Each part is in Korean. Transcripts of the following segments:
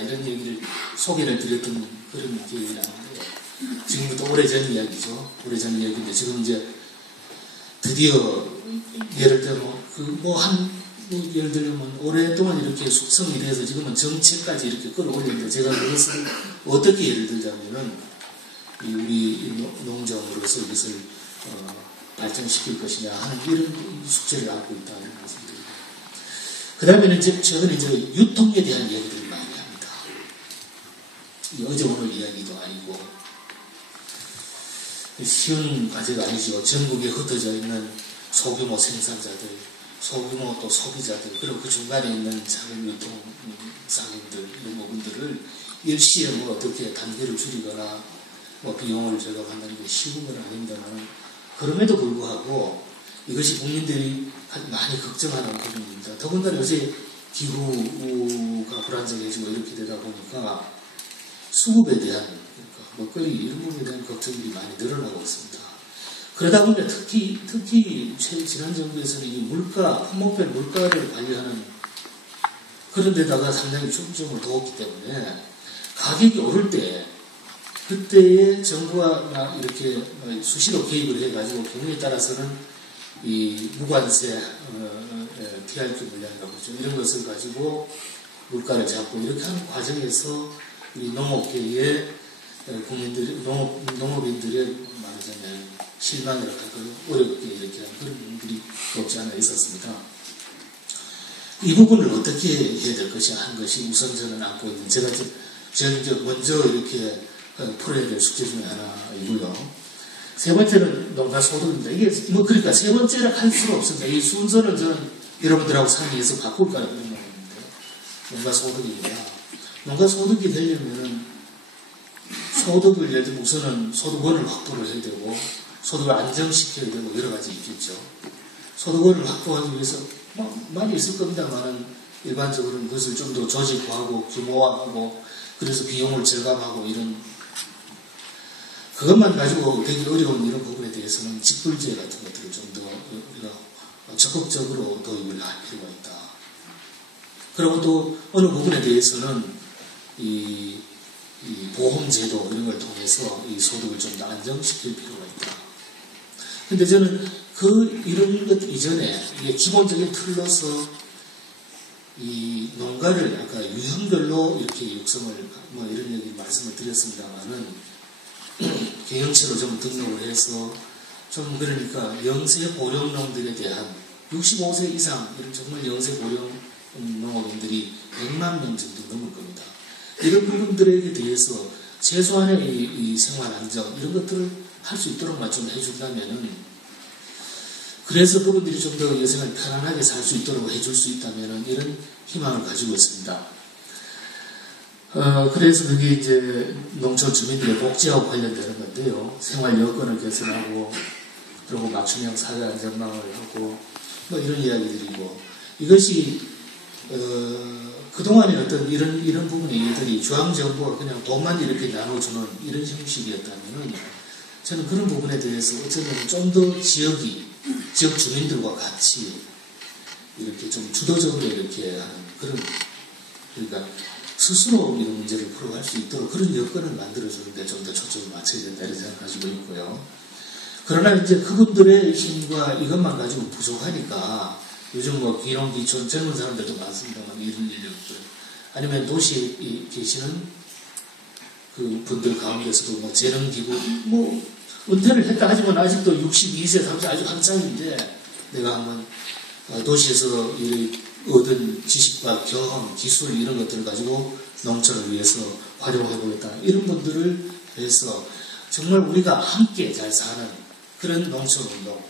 이런 얘기를 소개를 드렸던 그런 기억이 나는데 지금부터 오래전 이야기죠. 오래전 이야기인데 지금 이제 드디어 예를 들어 예를 들면 오랫동안 이렇게 숙성이 돼서 지금은 정치까지 이렇게 끌어올렸는데 제가 그것을 어떻게 예를 들자면은 우리 농장으로서 이것을 발전시킬 것이냐 하는 이런 숙제를 안고 있다는 말씀드립니다. 그 다음에는 최근에 이제 유통에 대한 이야기들을 많이 합니다. 어제 오늘 이야기도 아니고 쉬운 과제가 아니죠. 전국에 흩어져 있는 소규모 생산자들, 소규모 또 소비자들, 그리고 그 중간에 있는 작은 유통 상인들 이런 부분들을 일시에 어떻게 단계를 줄이거나 비용을 절감한다는 게 쉬운 건 아닙니다만 그럼에도 불구하고 이것이 국민들이 많이 걱정하는 부분입니다. 더군다나 요새 기후가 불안정해지고 이렇게 되다 보니까 수급에 대한 그러니까 먹거리 이런 부분에 대한 걱정들이 많이 늘어나고 있습니다. 그러다 보니까 특히 지난 정부에서는 이 품목별 물가를 관리하는 그런 데다가 상당히 중점을 두었기 때문에 가격이 오를 때 그때에 정부가 이렇게 수시로 개입을 해가지고 경우에 따라서는 이 무관세 TRQ 물량이라고 하죠. 이런 것을 가지고 물가를 잡고 이렇게 하는 과정에서 이 농업계의 농업인들의 말하자면 실망이랄까 어렵게 이렇게 하는 그런 부분들이 없지 않아 있었습니다. 이 부분을 어떻게 해야 될 것이냐 하는 것이 우선 저는 안고 있는 제가 이제 먼저 이렇게 풀어야 될 숙제 중에 하나이고요. 세 번째는 농가 소득입니다. 이게 그러니까 세 번째라 할 수가 없습니다. 이 순서를 저는 여러분들하고 상의해서 바꿀 거라고 생각하는데 농가 소득입니다. 농가 소득이 되려면은 소득을 예를 들면 우선은 소득원을 확보를 해야 되고 소득을 안정시켜야 되고 여러 가지 있겠죠. 소득원을 확보하기 위해서 많이 있을 겁니다만은 일반적으로는 그것을 좀 더 조직화하고 규모화하고 그래서 비용을 절감하고 이런 그것만 가지고 되게 어려운 이런 부분에 대해서는 직불제 같은 것들을 좀 더 우리가 적극적으로 도입을 할 필요가 있다. 그리고 또 어느 부분에 대해서는 이 보험제도 이런 걸 통해서 이 소득을 좀 더 안정시킬 필요가 있다. 근데 저는 이런 것 이전에 이게 기본적인 틀로서 이 농가를 아까 유형별로 이렇게 육성을 이런 얘기 말씀을 드렸습니다만은 경영체로 좀 등록을 해서 좀 그러니까 영세 고령농들에 대한 65세 이상 이런 정말 영세 고령 농업인들이 100만 명 정도 넘을 겁니다. 이런 부분들에 대해서 최소한의 이 생활 안정 이런 것들을 할 수 있도록만 좀 해준다면은 그래서 그분들이 좀 더 여생을 편안하게 살 수 있도록 해줄 수 있다면은 이런 희망을 가지고 있습니다. 그래서 그게 이제 농촌 주민들의 복지하고 관련되는 건데요. 생활 여건을 개선하고 그리고 맞춤형 사회 안전망을 하고 이런 이야기들이고 이것이 그동안의 어떤 이런 부분의 일들이 중앙정부가 그냥 돈만 이렇게 나눠주는 이런 형식이었다면은 저는 그런 부분에 대해서 어쩌면 좀 더 지역 주민들과 같이 이렇게 좀 주도적으로 이렇게 하는 그런 그러니까 스스로 이런 문제를 풀어갈 수 있도록 그런 여건을 만들어주는데 좀 더 초점을 맞춰야 된다 이런 생각을 가지고 있고요. 그러나 이제 그분들의 힘과 이것만 가지고 부족하니까 요즘 귀농귀촌 젊은 사람들도 많습니다만 이런 인력들 아니면 도시에 계시는 그 분들 가운데서도 재능기부 은퇴를 했다 하지만 아직도 62세 30세 아주 한창인데 내가 한번 도시에서 얻은 지식과 경험, 기술 이런 것들을 가지고 농촌을 위해서 활용해보겠다. 이런 분들을 위해서 정말 우리가 함께 잘 사는 그런 농촌운동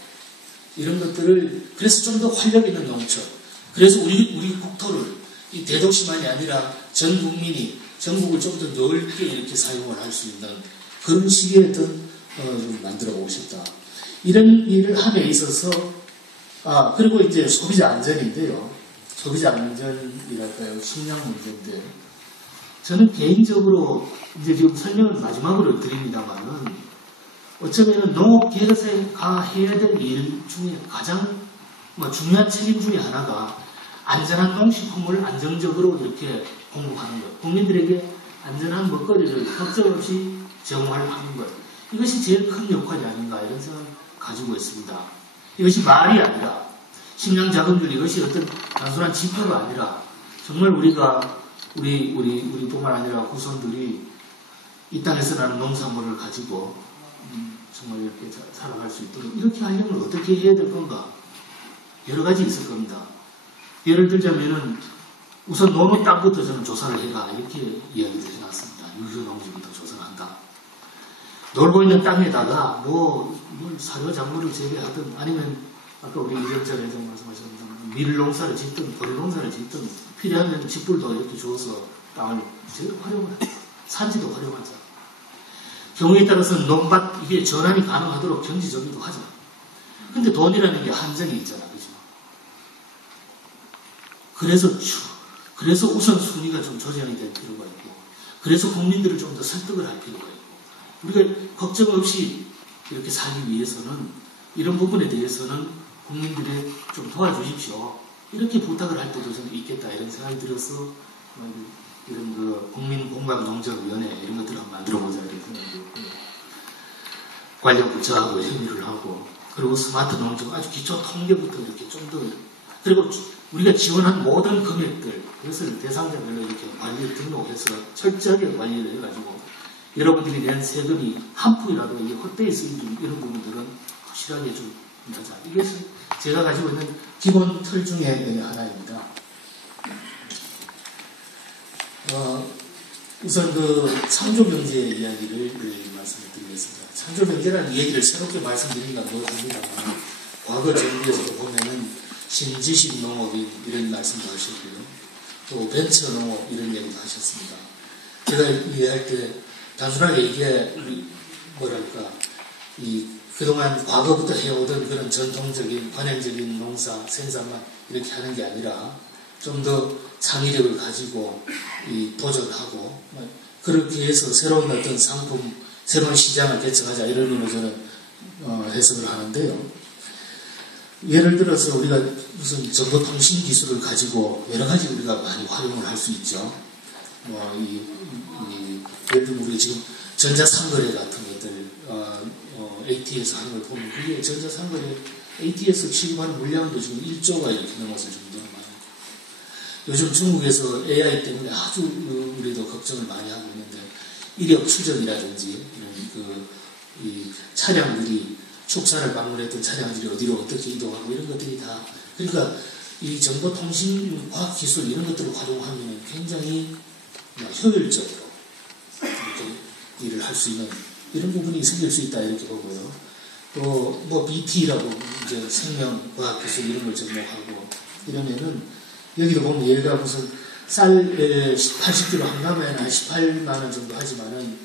이런 것들을 그래서 좀 더 활력 있는 농촌 그래서 우리 국토를 이 대도시만이 아니라 전 국민이 전국을 좀 더 넓게 이렇게 사용을 할 수 있는 그런 식의 어떤 좀 만들어 보고 싶다. 이런 일을 함에 있어서 그리고 이제 소비자 안전인데요. 소비자 안전이랄까요? 식량 문제인데 저는 개인적으로 이제 지금 설명을 마지막으로 드립니다만은 어쩌면 농업계가 해야 될 일 중에 가장 중요한 책임 중에 하나가 안전한 농식품을 안정적으로 이렇게 공급하는 것, 국민들에게 안전한 먹거리를 걱정 없이 제공하는 것, 이것이 제일 큰 역할이 아닌가 이런 생각을 가지고 있습니다. 이것이 말이 아니라 식량 자금률, 이것이 어떤 단순한 지표가 아니라 정말 우리가 우리뿐만 아니라 후손들이 이 땅에서 나는 농산물을 가지고 정말 이렇게 살아갈 수 있도록 이렇게 하려면 어떻게 해야 될 건가? 여러 가지 있을 겁니다. 예를 들자면은 우선 노는 땅부터 저는 조사를 해가 이렇게 이야기를 해놨습니다. 유효농지부터 조사를 한다. 놀고 있는 땅에다가 뭘 사료작물을 재배하든 아니면 아까 우리 이정철 회장 말씀하신 밀농사를 짓든 거리농사를 짓든 필요하면 직불도 이렇게 주어서 땅을 활용을 하자. 산지도 활용하자. 경우에 따라서는 농밭 이게 전환이 가능하도록 경지적이도 하자. 근데 돈이라는 게 한정이 있잖아. 그죠? 그래서 우선순위가 좀 조정이 될 필요가 있고, 그래서 국민들을 좀 더 설득을 할 필요가 있고, 우리가 걱정 없이 이렇게 살기 위해서는 이런 부분에 대해서는 국민들이 좀 도와주십시오. 이렇게 부탁을 할 때도 저는 있겠다 이런 생각이 들어서 이런 국민공감농정위원회 이런 것들을 한번 만들어보자 이런 생각이 들었고요. 관련 부처하고 협의를 하고, 그리고 스마트 농정 아주 기초 통계부터 이렇게 좀 더, 그리고 우리가 지원한 모든 금액들, 그것을 대상자별로 이렇게 관리를 등록해서 철저하게 관리를 해가지고 여러분들이 낸 세금이 한 푼이라도 이게 헛되이 쓰이는 이런 부분들은 확실하게 좀 하자. 이것이 제가 가지고 있는 기본 틀 중에 하나입니다. 우선 창조경제 이야기를 말씀을 드리겠습니다. 창조경제라는 얘기를 새롭게 말씀드리니까 뭐합니다만, 과거 정부에서도 보면은 신지식 농업인 이런 말씀도 하셨고요. 또 벤처 농업 이런 얘기도 하셨습니다. 제가 이해할 때 단순하게 이게 그동안 과거부터 해오던 그런 전통적인 관행적인 농사 생산만 이렇게 하는 게 아니라 좀 더 창의력을 가지고 도전하고 그렇게 해서 새로운 어떤 상품, 새로운 시장을 개척하자 이런 의미로 저는 해석을 하는데요. 예를 들어서 우리가 무슨 정보통신 기술을 가지고 여러 가지 우리가 많이 활용을 할 수 있죠. 예를 들면 우리가 지금 전자상거래 같은 것들, ATS 하는 걸 보면 그게 전자상거래 ATS 취급하는 물량도 지금 1조가 이렇게 넘었을 정도로 많아요. 요즘 중국에서 AI 때문에 아주 우리도 걱정을 많이 하고 있는데 이력 추적이라든지 이 차량들이 축사를 방문했던 차량들이 어디로 어떻게 이동하고 이런 것들이 다, 그러니까 이 정보통신 과학기술 이런 것들을 활용하면 굉장히 효율적으로 이렇게 일을 할 수 있는 이런 부분이 생길 수 있다 이렇게 보고요. 또 BT라고 이제 생명과학기술 이런 걸 접목하고 이러면은 여기도 보면 얘가 무슨 쌀 80kg 한 가마에는 한 18만원 정도 하지만은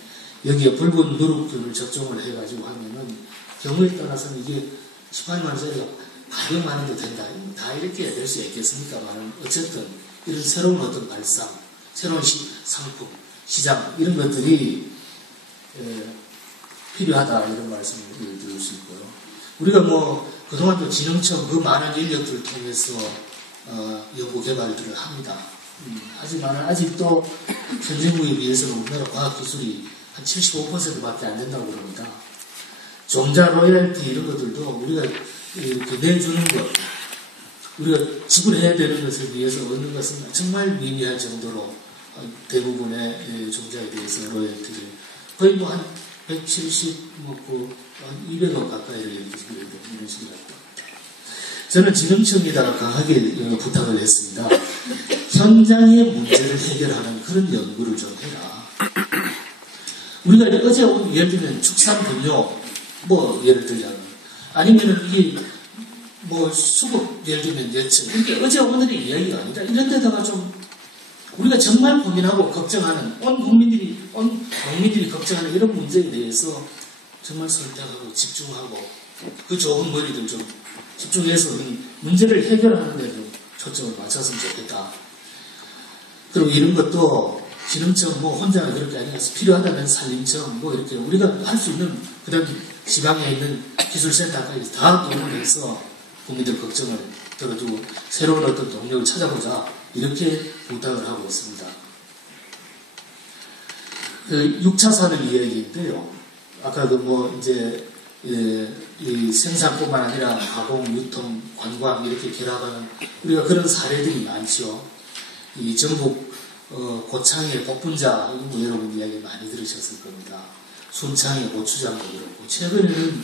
여기에 붉은 누룩균을 접종을 해가지고 하면은 경우에 따라서는 이게 18만원짜리가 800만원도 된다. 다 이렇게 될 수 있겠습니까만 어쨌든 이런 새로운 어떤 발상, 새로운 상품, 시장 이런 것들이 필요하다 이런 말씀을 드릴 수 있고요. 우리가 그동안도 지능청 그 많은 인력들을 통해서 연구 개발들을 합니다. 하지만 아직도 선진국에 비해서는 우리나라 과학기술이 한 75%밖에 안 된다고 그럽니다. 종자 로열티 이런 것들도 우리가 이렇게 내주는 것, 우리가 지불해야 되는 것에 비해서 얻는 것은 정말 미미할 정도로 대부분의 종자에 대해서 로열티를 거의 한 170, 200억 가까이를 이렇게 이런 식으로 했다. 저는 지능청에다가 강하게 부탁을 했습니다. 현장의 문제를 해결하는 그런 연구를 좀 해라. 우리가 어제 예를 들면 축산분뇨, 예를 들자면, 아니면은 이게 수급, 예를 들면 예측, 이게 어제 오늘의 이야기가 아니라 이런 데다가 좀 우리가 정말 고민하고 걱정하는, 온 국민들이 걱정하는 이런 문제에 대해서 정말 선택하고 집중하고 그 좋은 머리들 좀 집중해서 문제를 해결하는 데 좀 초점을 맞췄으면 좋겠다. 그리고 이런 것도 지능청 혼자 그렇게 아니라 필요하다면 산림청 이렇게 우리가 할 수 있는 그다음 지방에 있는 기술센터까지 다 동원해서 국민들 걱정을 그래가지고 새로운 어떤 동력을 찾아보자 이렇게 부탁을 하고 있습니다. 그 6차 산업 이야기인데요. 아까 그 뭐 이제 이 생산뿐만 아니라 가공, 유통, 관광 이렇게 결합하는 우리가 그런 사례들이 많죠. 이 전북 고창의 복분자 뭐 여러분 이야기 많이 들으셨을 겁니다. 순창의 고추장도 그렇고 최근에는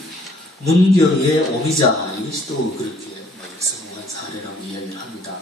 문경의 오미자 이것이 또 그렇게 성공한 사례라고 이야기를 합니다.